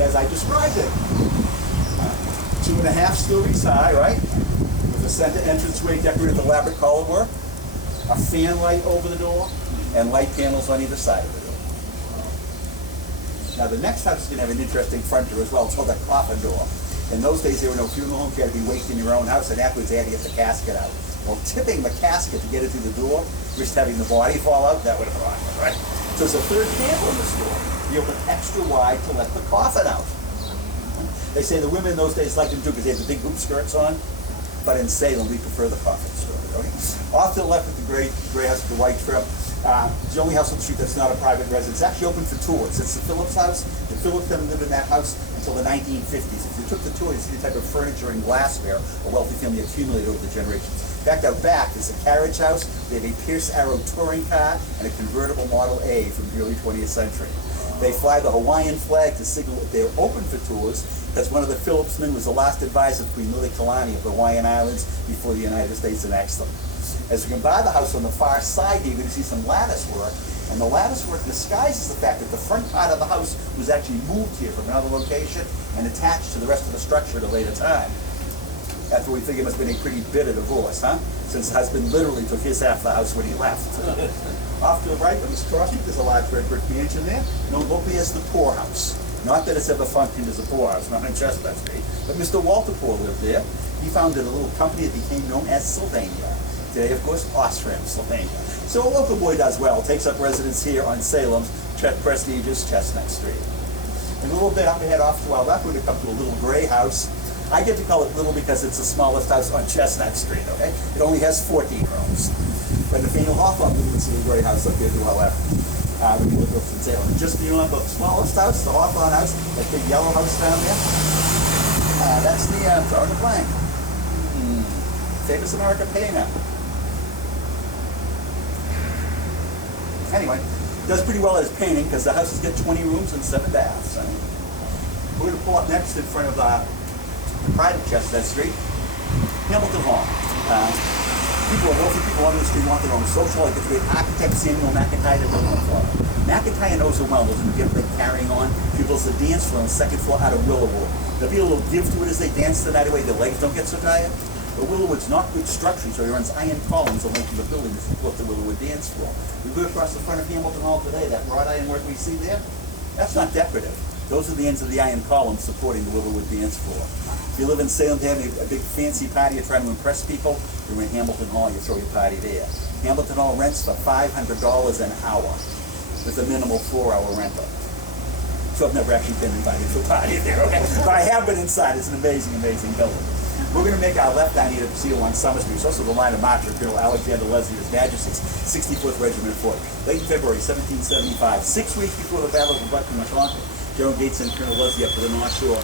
as I described it. 2.5 stories high, right? With a center entranceway decorated with elaborate collarwork, a fan light over the door, and light panels on either side of the door. Now the next house is going to have an interesting front door as well. It's called a coffin door. In those days, there were no funeral homes. You had to be waked in your own house, and afterwards they had to get the casket out. Well, tipping the casket to get it through the door, risked having the body fall out, that would have rocked it, right? So there's a third handle in this door. You open extra wide to let the coffin out. They say the women in those days liked them too because they had the big hoop skirts on, but in Salem, we prefer the coffin story. Okay? Off to the left with the gray house with the white trim. It's the only house on the street that's not a private residence. It's actually open for tours. It's the Phillips house. The Phillips family lived in that house until the 1950s. If you took the tour, you'd see the type of furniture and glassware a wealthy family accumulated over the generations. In fact, out back, there's a carriage house. They have a Pierce Arrow touring car and a convertible Model A from the early 20th century. They fly the Hawaiian flag to signal that they're open for tours because one of the Phillips men was the last advisor of Queen Lily Kalani of the Hawaiian Islands before the United States annexed them. As you can buy the house on the far side here, you're going to see some lattice work, and the lattice work disguises the fact that the front part of the house was actually moved here from another location and attached to the rest of the structure at a later time. That's where we think it must have been a pretty bitter divorce, huh? Since the husband literally took his half of the house when he left. Off to the right on this cross street, there's a large red brick mansion there, known locally as the poorhouse. Not that it's ever functioned as a poorhouse, not on Chestnut Street, but Mr. Walter Poor lived there. He founded a little company that became known as Sylvania. Today, of course, Ostrom, Sylvania. So a local boy does well, takes up residence here on Salem's prestigious Chestnut Street. And a little bit up ahead off to our left, we're going to come to a little gray house. I get to call it little because it's the smallest house on Chestnut Street, okay? It only has 14 rooms. But Nathaniel Hawthorne lived in this little gray house up here to our left. When you look up in Salem. And just beyond the smallest house, the Hawthorne house, that big yellow house down there, that's the drawing a blank. Famous America painter. Anyway, does pretty well as painting because the houses get 20 rooms and 7 baths. We're going to pull up next in front of the pride of Chestnut Street, Hamilton Hall. Wealthy people on the street want their own social life. The great architect Samuel McIntyre lived on the floor. McIntyre knows it well. Those who get like carrying on. He builds the dance floor on the second floor out of Willowwood. There'll be a little give to it as they dance the night away. Their legs don't get so tired. But Willowwood's not good structure, so he runs iron columns the length of the building to support the Willowwood dance floor. We go across the front of Hamilton Hall today. That wrought iron work we see there, that's not decorative. Those are the ends of the iron columns supporting the Willowwood dance floor. If you live in Salem, having a big fancy party, you're trying to impress people, you're in Hamilton Hall, you throw your party there. Hamilton Hall rents for $500 an hour with a minimal 4-hour rental. So I've never actually been invited to a party there, okay? But I have been inside. It's an amazing, amazing building. We're going to make our left down here to see along Summer Street. It's also the line of march of Colonel Alexander Leslie, His Majesty's 64th Regiment Fort. Late in February 1775, 6 weeks before the Battle of Buckingham, General Gates and Colonel Leslie up to the North Shore.